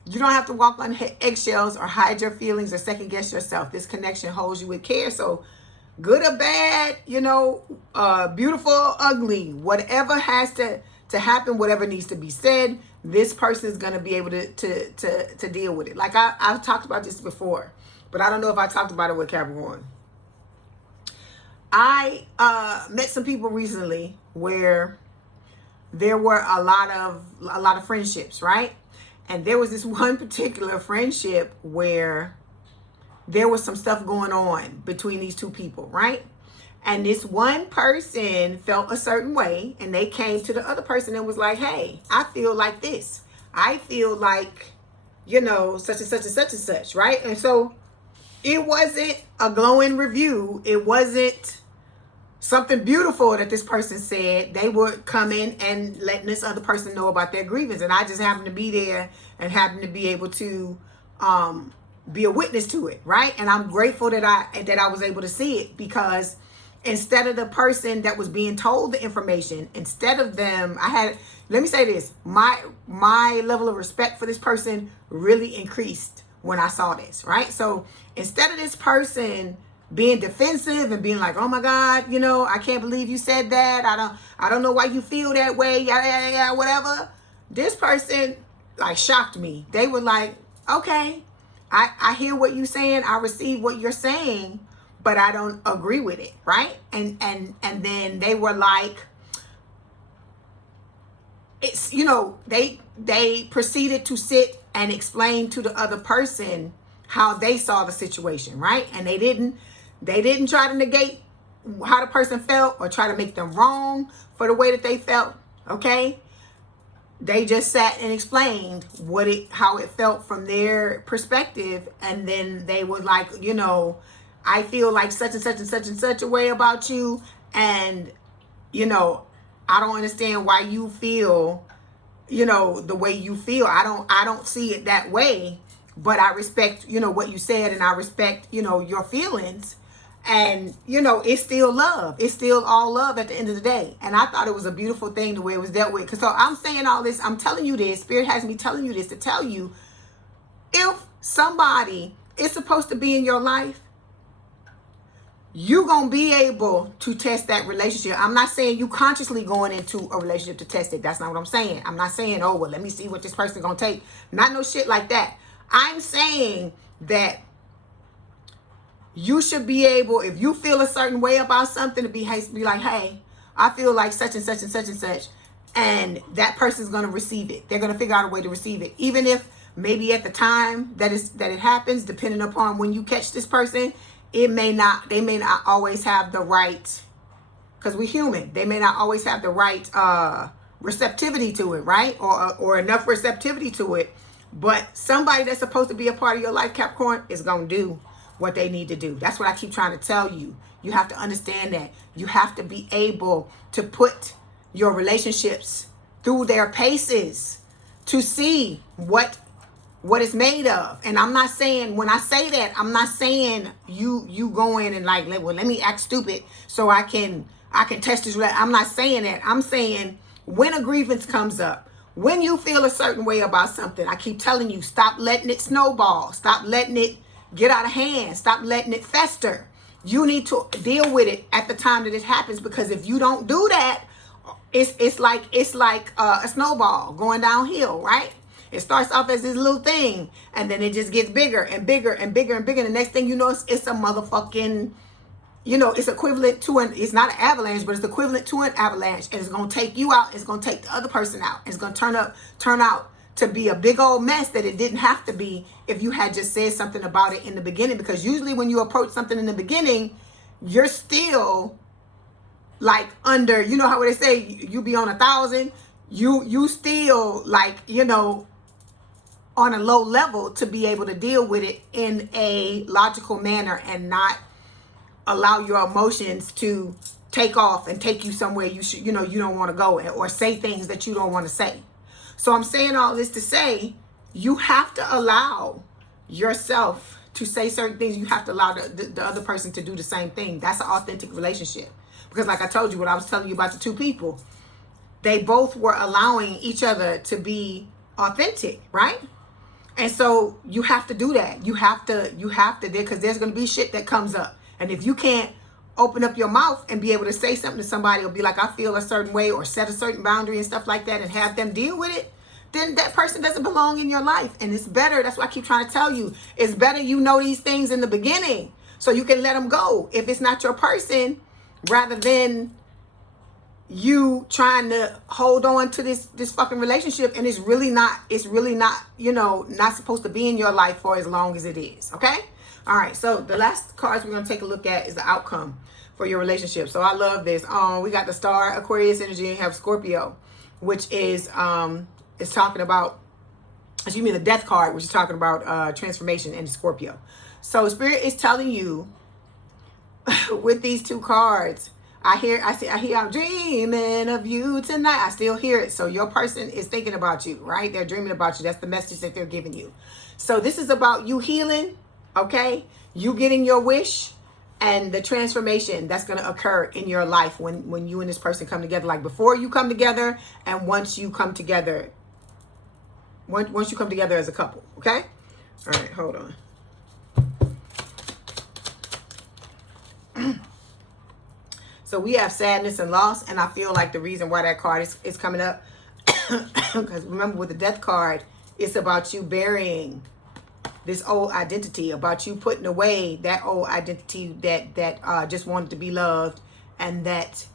you don't have to walk on eggshells or hide your feelings or second guess yourself. This connection holds you with care. So good or bad, beautiful or ugly, whatever has to happen, whatever needs to be said, this person is going to be able to deal with it. Like I've talked about this before, but I don't know if I talked about it with Capricorn. I met some people recently where there were a lot of friendships, right? And there was this one particular friendship where there was some stuff going on between these two people, right? And this one person felt a certain way, and they came to the other person and was like, hey, I feel like this. I feel like, such and such and such and such, right? And so it wasn't a glowing review. It wasn't something beautiful that this person said. They would come in and letting this other person know about their grievance. And I just happened to be there and happened to be able to be a witness to it, right? And I'm grateful that I was able to see it, because instead of the person that was being told the information, instead of them, let me say this, my level of respect for this person really increased when I saw this, right? So instead of this person being defensive and being like, oh my God, I can't believe you said that. I don't know why you feel that way, yada, yada, yada, whatever. This person like shocked me. They were like, okay, I hear what you're saying. I receive what you're saying, but I don't agree with it, right? And then they were like, it's, they proceeded to sit and explain to the other person how they saw the situation, right? And they didn't try to negate how the person felt or try to make them wrong for the way that they felt, okay? They just sat and explained how it felt from their perspective. And then they were like, I feel like such and such and such and such a way about you. And, I don't understand why you feel, the way you feel. I don't see it that way, but I respect, what you said, and I respect, your feelings. And, it's still love. It's still all love at the end of the day. And I thought it was a beautiful thing the way it was dealt with. So I'm saying all this, I'm telling you this, Spirit has me telling you this to tell you, if somebody is supposed to be in your life, you're going to be able to test that relationship. I'm not saying you consciously going into a relationship to test it. That's not what I'm saying. I'm not saying, oh, well, let me see what this person's going to take. Not no shit like that. I'm saying that you should be able, if you feel a certain way about something, to be like, hey, I feel like such and such and such and such. And that person's going to receive it. They're going to figure out a way to receive it. Even if maybe at the time that it happens, depending upon when you catch this person, they may not always have the right, because we're human. They may not always have the right receptivity to it, right? Or enough receptivity to it. But somebody that's supposed to be a part of your life, Capricorn, is going to do what they need to do. That's what I keep trying to tell you. You have to understand that. You have to be able to put your relationships through their paces to see what it's made of. And I'm not saying, when I say that, I'm not saying you go in and like, well, let me act stupid so I can test this. I'm not saying that. I'm saying when a grievance comes up, when you feel a certain way about something, I keep telling you, stop letting it snowball. Stop letting it get out of hand. Stop letting it fester. You need to deal with it at the time that it happens, because if you don't do that, it's like a snowball going downhill, right? It starts off as this little thing, and then it just gets bigger and bigger and bigger and bigger. The next thing you know, it's a motherfucking, it's equivalent to it's not an avalanche, but it's equivalent to an avalanche. And it's going to take you out. It's going to take the other person out. It's going to turn out to be a big old mess that it didn't have to be if you had just said something about it in the beginning. Because usually when you approach something in the beginning, you're still like under, how they say you be on 1,000, you still like, on a low level to be able to deal with it in a logical manner and not allow your emotions to take off and take you somewhere you don't want to go, or say things that you don't want to say. So I'm saying all this to say, you have to allow yourself to say certain things. You have to allow the other person to do the same thing. That's an authentic relationship. Because like I told you, what I was telling you about the two people, they both were allowing each other to be authentic, right? And so you have to do that. You have to, because there's going to be shit that comes up. And if you can't open up your mouth and be able to say something to somebody, or be like, I feel a certain way, or set a certain boundary and stuff like that, and have them deal with it, then that person doesn't belong in your life. And it's better. That's why I keep trying to tell you, it's better you know these things in the beginning so you can let them go if it's not your person, rather than you trying to hold on to this fucking relationship, and it's really not, not supposed to be in your life for as long as it is. Okay? All right. So the last cards we're going to take a look at is the outcome for your relationship. So I love this. We got the Star, Aquarius energy, and have Scorpio, which is talking about, the Death card, which is talking about transformation in Scorpio. So Spirit is telling you with these two cards, I hear I'm dreaming of you tonight. I still hear it. So your person is thinking about you, right? They're dreaming about you. That's the message that they're giving you. So this is about you healing, okay? You getting your wish, and the transformation that's going to occur in your life when you and this person come together, like before you come together, and once you come together, once you come together as a couple, okay? All right, hold on. So we have sadness and loss, and I feel like the reason why that card is coming up, because remember with the Death card, it's about you burying this old identity, about you putting away that old identity that just wanted to be loved, and that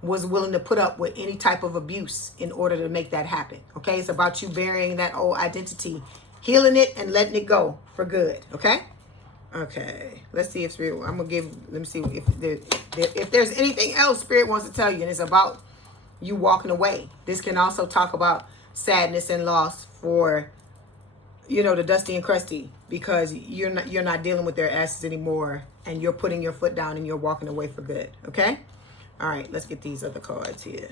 was willing to put up with any type of abuse in order to make that happen. Okay, it's about you burying that old identity, healing it, and letting it go for good. Okay. Okay, let's see if Spirit, let me see if there's anything else Spirit wants to tell you, and it's about you walking away. This can also talk about sadness and loss for, the Dusty and Crusty, because you're not dealing with their asses anymore, and you're putting your foot down and you're walking away for good. Okay? All right, let's get these other cards here.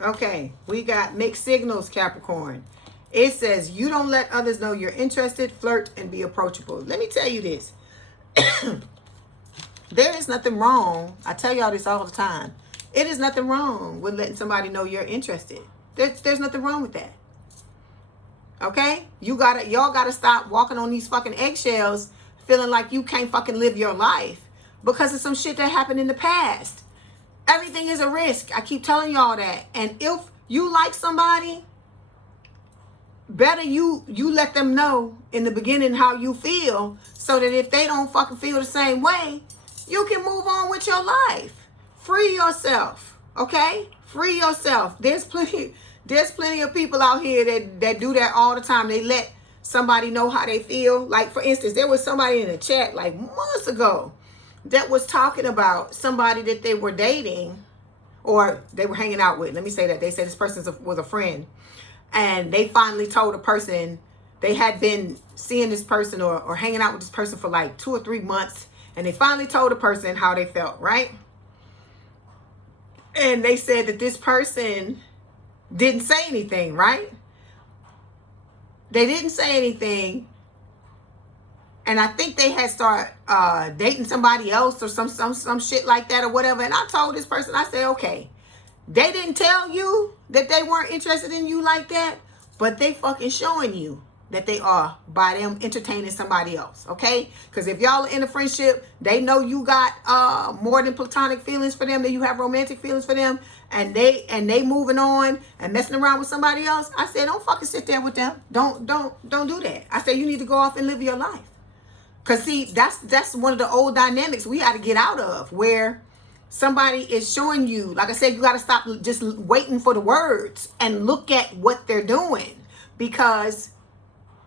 Okay, we got mixed signals, Capricorn. It says, you don't let others know you're interested, flirt, and be approachable. Let me tell you this. There is nothing wrong. I tell y'all this all the time. It is nothing wrong with letting somebody know you're interested. There's nothing wrong with that. Okay? Y'all gotta stop walking on these fucking eggshells, feeling like you can't fucking live your life because of some shit that happened in the past. Everything is a risk. I keep telling y'all that. And if you like somebody, better you let them know in the beginning how you feel, so that if they don't fucking feel the same way, you can move on with your life. Free yourself. Okay? Free yourself. There's plenty of people out here that do that all the time. They let somebody know how they feel. Like, for instance, there was somebody in the chat like months ago that was talking about somebody that they were dating or they were hanging out with. Let me say that. They said this person was a friend. And they finally told a person they had been seeing this person or hanging out with this person for like 2 or 3 months. And they finally told a person how they felt, right? And they said that this person didn't say anything, right? They didn't say anything. And I think they had started dating somebody else or some shit like that or whatever. And I told this person, I said, okay, they didn't tell you that they weren't interested in you like that, but they fucking showing you that they are by them entertaining somebody else, okay? Because if y'all are in a friendship, they know you got more than platonic feelings for them, that you have romantic feelings for them, and they moving on and messing around with somebody else. I said, don't fucking sit there with them. Don't do that. I said, you need to go off and live your life. Because see, that's one of the old dynamics we got to get out of, where somebody is showing you, like I said, you got to stop just waiting for the words and look at what they're doing. Because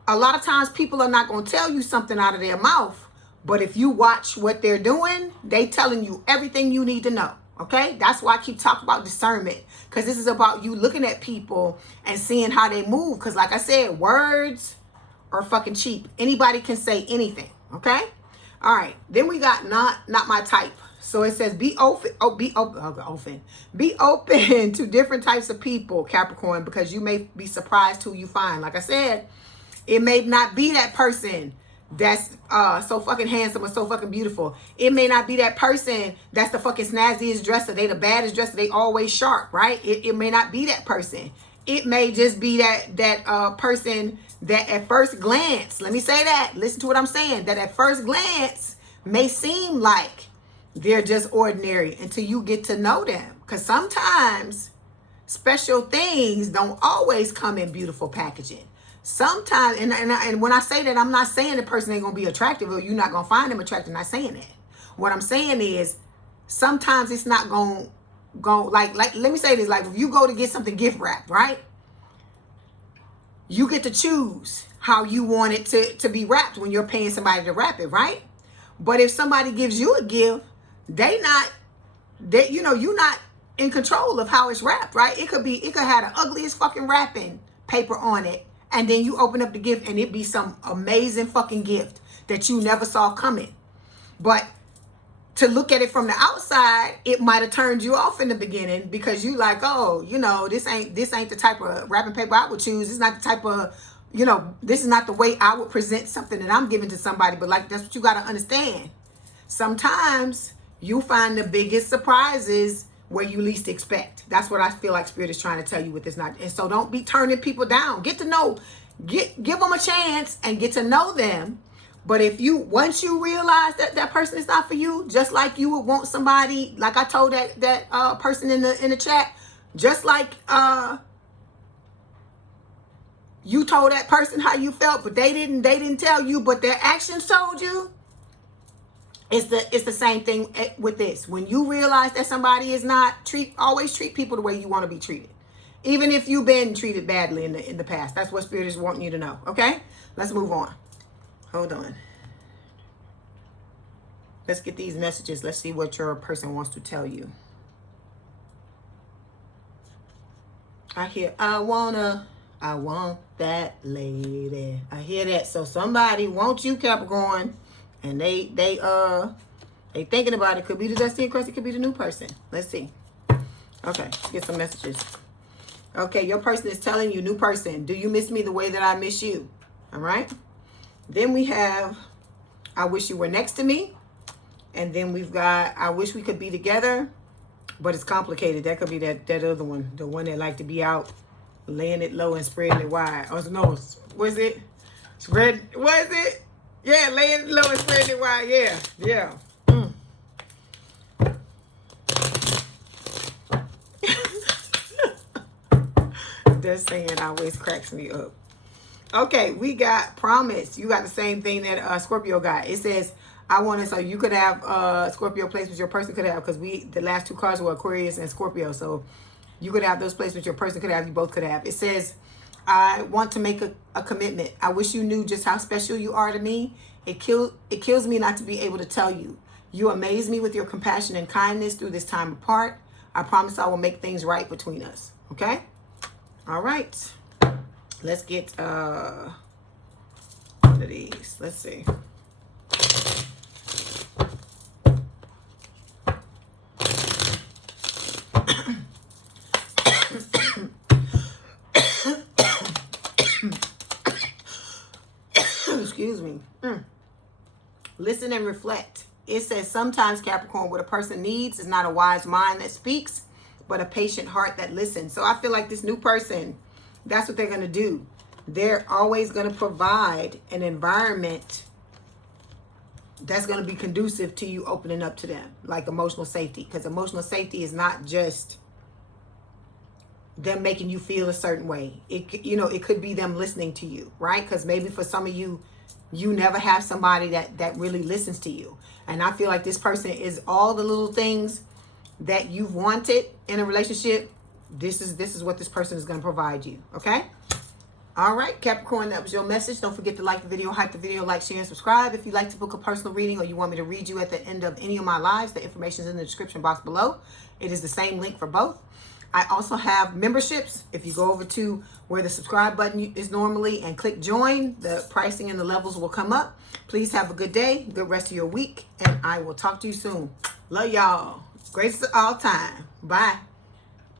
a lot of times people are not going to tell you something out of their mouth, but if you watch what they're doing, they telling you everything you need to know. Okay, that's why I keep talking about discernment, because this is about you looking at people and seeing how they move. Because like I said, words are fucking cheap. Anybody can say anything. Okay, all right. Then we got not my type. So it says be open. Be open to different types of people, Capricorn, because you may be surprised who you find. Like I said, it may not be that person that's so fucking handsome or so fucking beautiful. It may not be that person that's the fucking snazziest dresser. They the baddest dresser. They always sharp, right? It may not be that person. It may just be that person that at first glance, let me say that, listen to what I'm saying, that at first glance may seem like they're just ordinary until you get to know them. Because sometimes special things don't always come in beautiful packaging. Sometimes, and when I say that, I'm not saying the person ain't going to be attractive or you're not going to find them attractive. I'm not saying that. What I'm saying is sometimes it's not going to go, like, let me say this, like if you go to get something gift wrapped, right? You get to choose how you want it to be wrapped when you're paying somebody to wrap it, right? But if somebody gives you a gift, you're not in control of how it's wrapped, right? It could have the ugliest fucking wrapping paper on it, and then you open up the gift and it be some amazing fucking gift that you never saw coming. But to look at it from the outside, it might have turned you off in the beginning because you like, oh, this ain't the type of wrapping paper I would choose. It's not the type of, this is not the way I would present something that I'm giving to somebody. But like, that's what you got to understand. Sometimes you find the biggest surprises where you least expect. That's what I feel like Spirit is trying to tell you with this. And so don't be turning people down. Get to know, give them a chance and get to know them. But once you realize that person is not for you, just like you would want somebody, like I told that person in the chat, just like you told that person how you felt, but they didn't tell you, but their actions told you. It's the same thing with this. When you realize that somebody is not, always treat people the way you want to be treated, even if you've been treated badly in the past. That's what Spirit is wanting you to know. Okay, let's move on. Hold on. Let's get these messages. Let's see what your person wants to tell you. I want that lady. I hear that. So somebody wants you, Capricorn, and they thinking about it. Could be the Destiny Crest. It could be the new person. Let's see. Okay, let's get some messages. Okay, your person is telling you, new person, do you miss me the way that I miss you? All right. Then we have, I wish you were next to me. And then we've got, I wish we could be together, but it's complicated. That could be that other one, the one that like to be out, laying it low and spreading it wide. Oh, no, was it? Was it? Yeah, laying it low and spreading it wide. Yeah. That saying always cracks me up. Okay, we got promise. You got the same thing that Scorpio got. It says, I want to, so you could have Scorpio placements your person could have, because the last two cards were Aquarius and Scorpio. So you could have those placements your person could have, you both could have. It says, I want to make a commitment. I wish you knew just how special you are to me. It kills me not to be able to tell you. You amaze me with your compassion and kindness through this time apart. I promise I will make things right between us. Okay? All right. Let's get one of these. Let's see. Excuse me. Listen and reflect. It says sometimes, Capricorn, what a person needs is not a wise mind that speaks, but a patient heart that listens. So I feel like this new person, that's what they're going to do. They're always going to provide an environment that's going to be conducive to you opening up to them, like emotional safety. Because emotional safety is not just them making you feel a certain way. It could be them listening to you, right? Because maybe for some of you, you never have somebody that really listens to you. And I feel like this person is all the little things that you've wanted in a relationship. This is what this person is going to provide you. Okay? All right, Capricorn, that was your message. Don't forget to like the video, hype the video, like, share, and subscribe. If you'd like to book a personal reading or you want me to read you at the end of any of my lives, the information is in the description box below. It is the same link for both. I also have memberships. If you go over to where the subscribe button is normally and click join, the pricing and the levels will come up. Please have a good day, good rest of your week, and I will talk to you soon. Love y'all. Grace all time. Bye.